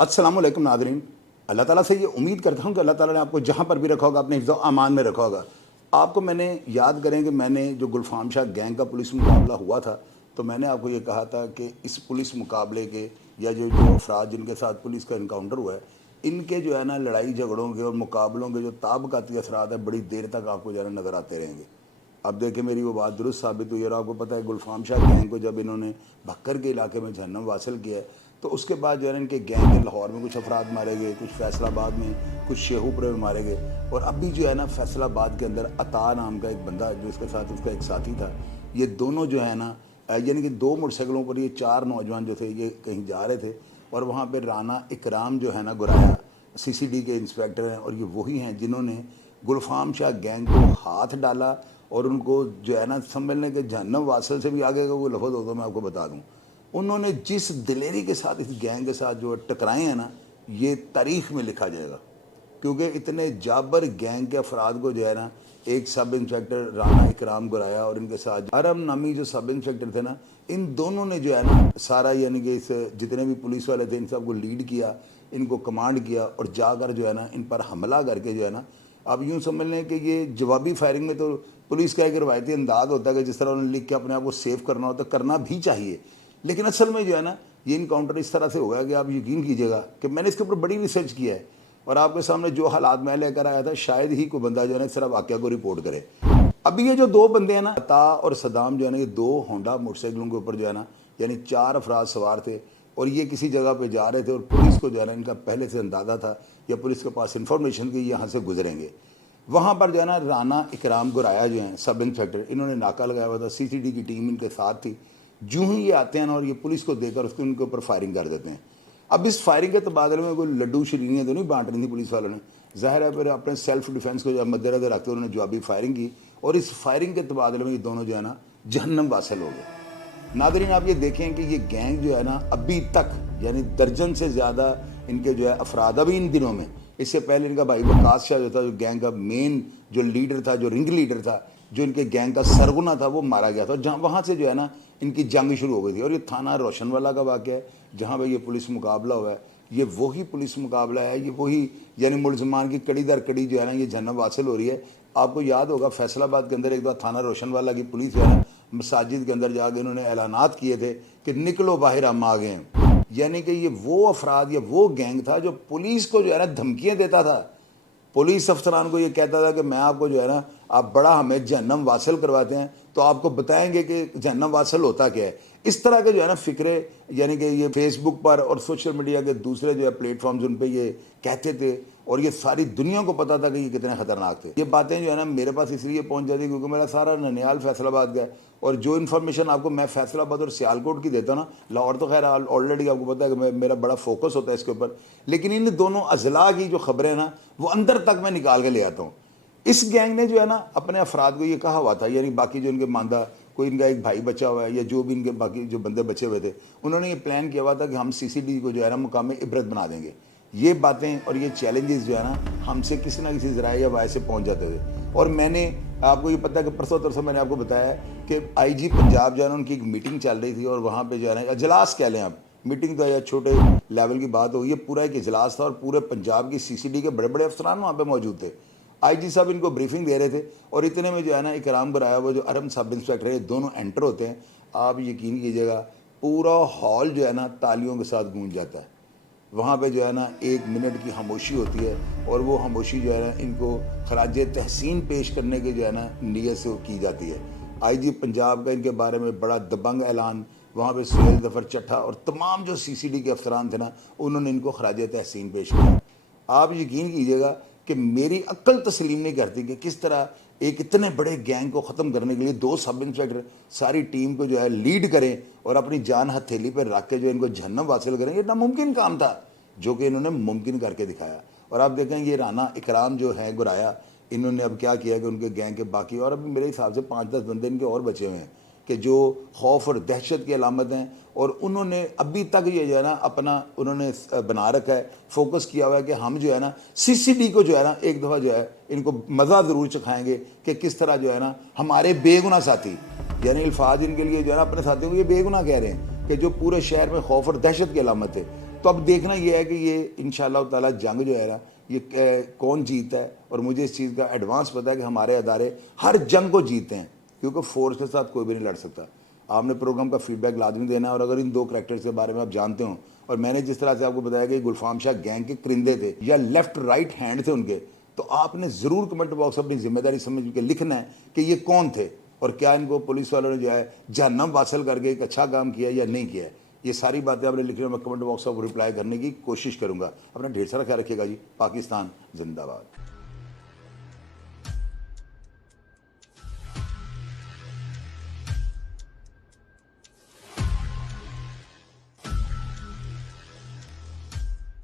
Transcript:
अस्सलाम वालेकुम नादरीन। अल्लाह ताला से ये उम्मीद करता हूँ कि अल्लाह ताला ने आपको जहाँ पर भी रखा होगा अपने हिफ्ज़ अमान में रखा होगा। आपको मैंने याद करें कि मैंने जो गुलफाम शाह गैंग का पुलिस मुकाबला हुआ था, तो मैंने आपको ये कहा था कि इस पुलिस मुकाबले के या जो जो अफराद जिनके साथ पुलिस का इनकाउंटर हुआ है, इनके जो है ना लड़ाई झगड़ों के और मुकाबलों के जो ताबकाती असरात है बड़ी देर तक आपको जो है ना नज़र आते रहेंगे। अब देखिए मेरी वो बात दुरुस्त साबित हुई। और आपको पता है गुलफाम शाह गैंग को जब इन्होंने भक्कर के इलाके में जहन्नम वासिल किया है, तो उसके बाद जो है ना इनके गैंग के लाहौर में कुछ अफराद मारे गए, कुछ फैसलाबाद में, कुछ शेखुपुरे में मारे गए। और अभी जो है ना फैसलाबाद के अंदर अता नाम का एक बंदा जो इसके साथ उसका एक साथी था, ये दोनों जो है ना यानी कि दो मोटरसाइकिलों पर ये चार नौजवान जो थे ये कहीं जा रहे थे, और वहाँ पर राना इकराम जो है ना गुराया CCD के इंस्पेक्टर हैं, और ये वही हैं जिन्होंने गुलफाम शाह गैंग को हाथ डाला और उनको जो है ना समझने के जहन्नम वासल से भी आगे का कोई लफ्ज़ होता मैं आपको बता दूं। उन्होंने जिस दिलेरी के साथ इस गैंग के साथ जो टकराए हैं ना, ये तारीख़ में लिखा जाएगा, क्योंकि इतने जाबर गैंग के अफराद को जो है ना एक सब इंस्पेक्टर राना इकराम गुराया और इनके साथ अरम नामी जो सब इंस्पेक्टर थे ना, इन दोनों ने जो है ना सारा यानी कि इस जितने भी पुलिस वाले थे इन सब को लीड किया, इनको कमांड किया और जाकर जो है ना इन पर हमला करके जो है ना, अब यूँ समझ लें कि ये जवाबी फायरिंग में तो पुलिस का एक रवायती अंदाज होता है कि जिस तरह उन्होंने लिख के अपने आप को सेव करना होता है, करना भी चाहिए, लेकिन असल में जो है ना ये इनकाउंटर इस तरह से हो गया कि आप यकीन कीजिएगा कि मैंने इसके ऊपर बड़ी रिसर्च किया है और आपके सामने जो हालात मैं लेकर आया था शायद ही कोई बंदा जो है ना इस तरह वाक़या को रिपोर्ट करे। अभी ये जो दो बंदे हैं ना, अता और सदाम जो है ना, ये दो होंडा मोटरसाइकिलों के ऊपर जो है ना यानी चार अफराद सवार थे और ये किसी जगह पे जा रहे थे, और पुलिस को जो है ना इनका पहले से अंदाज़ा था या पुलिस के पास इंफॉर्मेशन कि यहाँ से गुजरेंगे। वहाँ पर जो है ना राना इकराम गुराया जो हैं सब इंस्पेक्टर, इन्होंने नाका लगाया हुआ था, CCD की टीम इनके साथ थी। जूँ ही ये आते हैं ना और ये पुलिस को देकर उसके उनके ऊपर फायरिंग कर देते हैं। अब इस फायरिंग के तबादले में कोई लड्डू शरीनियाँ तो नहीं बांट रही थी पुलिस वालों ने, ज़ाहिर है फिर अपने सेल्फ डिफेंस को मद्देनजर रखते उन्होंने जवाबी फायरिंग की, और इस फायरिंग के तबादले में ये दोनों जो है ना जहन्नम वासिल हो गए। नादरीन आप ये देखें कि ये गैंग जो है ना अभी तक यानी दर्जन से ज़्यादा इनके जो है अफराद अभी इन दिनों में, इससे पहले इनका भाई वकास शाह जो था, जो गैंग का मेन जो लीडर था, जो रिंग लीडर था, जो इनके गैंग का सरगुना था, वो मारा गया था। जहाँ वहाँ से जो है ना इनकी जंग शुरू हो गई थी। और ये थाना रोशनवाला का वाक़या है जहाँ पर ये पुलिस मुकाबला हुआ है, ये वही पुलिस मुकाबला है, ये वही यानी मुलजमान की कड़ी दर कड़ी जो है ना ये जहन्नम वासिल हो रही है। आपको याद होगा फैसलाबाद के अंदर एक बार थाना रोशनवाला की पुलिस जो है ना मसाजिद के अंदर जाके उन्होंने ऐलानात किए थे कि निकलो बाहर हम आ गए हैं, यानी कि ये वो अफराद या वो गैंग था जो पुलिस को जो है ना धमकियाँ देता था, पुलिस अफसरान को ये कहता था कि मैं आपको जो है ना आप बड़ा हमें जहन्नम वासिल करवाते हैं तो आपको बताएंगे कि जहन्नम वासिल होता क्या है। इस तरह के जो है ना फ़िक्रे यानी कि ये फेसबुक पर और सोशल मीडिया के दूसरे जो है प्लेटफॉर्म्स उन पर ये कहते थे, और ये सारी दुनिया को पता था कि ये कितने ख़तरनाक थे। ये बातें जो है ना मेरे पास इसलिए पहुंच जाती क्योंकि मेरा सारा ननियाल फैसलाबाद का है, और जो इन्फॉर्मेशन आपको मैं फैसलाबाद और सियालकोट की देता ना, लाहौर तो खैर ऑलरेडी आपको पता है कि मेरा बड़ा फोकस होता है इसके ऊपर, लेकिन इन दोनों अजला की जो खबरें ना वो अंदर तक मैं निकाल के ले आता हूँ। इस गैंग ने जो है ना अपने अफराद को ये कहा हुआ था, यानी बाकी जो इनके मानदा कोई इनका एक भाई बचा हुआ है या जो भी इनके बाकी जो बंदे बचे हुए थे, उन्होंने ये प्लान किया हुआ था कि हम CCD को जो है ना मुकाम इबरत बना देंगे। ये बातें और ये चैलेंजेस जो है ना हमसे किसी ना किसी ज़राए या वाय से पहुंच जाते थे। और मैंने आपको ये पता है कि परसों तरसों मैंने आपको बताया कि IG पंजाब जो है ना उनकी एक मीटिंग चल रही थी, और वहाँ पे जो है ना अजलास कह लें आप, मीटिंग तो या छोटे लेवल की बात हो, ये पूरा एक इजलास था और पूरे पंजाब की CCD के बड़े बड़े अफसरान वहाँ पर मौजूद थे। IG साहब इनको ब्रीफिंग दे रहे थे, और इतने में जो है ना इकराम गुराया वो जो अरम सब इंस्पेक्टर है, दोनों एंटर होते हैं। आप यकीन कीजिएगा पूरा हॉल जो है ना तालियों के साथ गूंज जाता है। वहाँ पे जो है ना 1 मिनट की खामोशी होती है, और वो खामोशी जो है ना इनको खराज तहसीन पेश करने की जो है ना नीयत से की जाती है। IG पंजाब का इनके बारे में बड़ा दबंग ऐलान वहाँ पे सुहेल ज़फ़र चट्ठा और तमाम जो CCD के अफसरान थे ना उन्होंने इनको खराज तहसीन पेश किया। आप यकीन कीजिएगा कि मेरी अक्ल तस्लीम नहीं करती कि किस तरह एक इतने बड़े गैंग को ख़त्म करने के लिए दो सब इंस्पेक्टर सारी टीम को जो है लीड करें और अपनी जान हथेली पर रख के जो इनको जहन्नम हासिल करें। ये नामुमकिन काम था जो कि इन्होंने मुमकिन करके दिखाया। और आप देखें ये राना इकराम जो है गुराया, इन्होंने अब क्या किया कि उनके गैंग के बाकी और अभी मेरे हिसाब से 5-10 बंदे इनके और बचे हुए हैं कि जो खौफ और दहशत की अलामत हैं, और उन्होंने अभी तक ये जो है ना अपना उन्होंने बना रखा है, फोकस किया हुआ है कि हम जो है ना CCD को जो है ना एक दफ़ा जो है इनको मज़ा ज़रूर चखाएंगे कि किस तरह जो है ना हमारे बेगुनाह साथी, यानी अल्फाज इनके लिए जो है ना अपने साथियों को ये बेगुनाह कह रहे हैं कि जो पूरे शहर में खौफ और दहशत की अलामत है, تو اب دیکھنا یہ ہے کہ یہ انشاءاللہ تعالیٰ جنگ جو ہے نا یہ کون جیتا ہے، اور مجھے اس چیز کا ایڈوانس پتہ ہے کہ ہمارے ادارے ہر جنگ کو جیتے ہیں، کیونکہ فورس کے ساتھ کوئی بھی نہیں لڑ سکتا۔ آپ نے پروگرام کا فیڈ بیک لازمی دینا ہے، اور اگر ان دو کریکٹرز کے بارے میں آپ جانتے ہوں، اور میں نے جس طرح سے آپ کو بتایا کہ گلفام شاہ گینگ کے کرندے تھے یا لیفٹ رائٹ ہینڈ تھے ان کے، تو آپ نے ضرور کمنٹ باکس اپنی ذمہ داری سمجھ کے لکھنا ہے کہ یہ کون تھے، اور کیا ان کو پولیس والوں نے جو ہے جہنم واصل کر کے ایک اچھا کام کیا یا نہیں کیا ہے۔ یہ ساری باتیں آپ نے لکھ لی، میں کمنٹ باکس میں رپلائی کرنے کی کوشش کروں گا۔ اپنا ڈھیر سارا خیال رکھیے گا جی۔ پاکستان زندہ باد۔